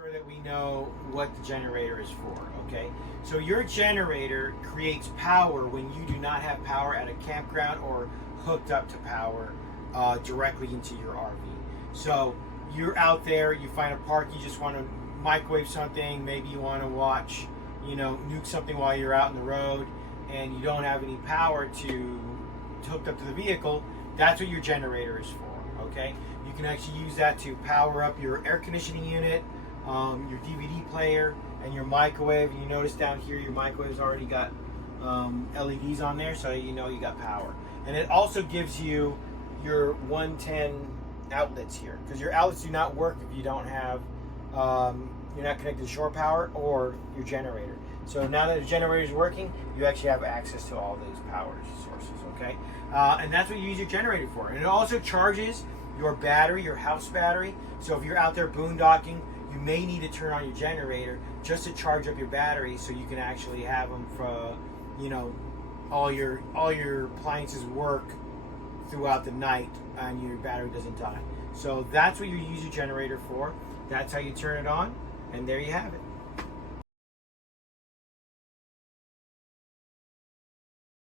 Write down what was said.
sure that we know what the generator is for, okay? So your generator creates power when you do not have power at a campground or hooked up to power directly into your RV. So you're out there, you find a park, you just want to microwave something, maybe you want to watch, nuke something while you're out on the road, and you don't have any power to hooked up to the vehicle. That's what your generator is for, okay? You can actually use that to power up your air conditioning unit, your DVD player, and your microwave. And you notice down here your microwave's already got LEDs on there, so you know you got power. And it also gives you your 110 outlets here, because your outlets do not work if you don't have, you're not connected to shore power or your generator. So now that the generator is working, you actually have access to all these power sources, okay? And that's what you use your generator for. And it also charges your battery, your house battery. So if you're out there boondocking, you may need to turn on your generator just to charge up your battery, so you can actually have them for, all your appliances work throughout the night and your battery doesn't die. So that's what you use your generator for. That's how you turn it on, and there you have it.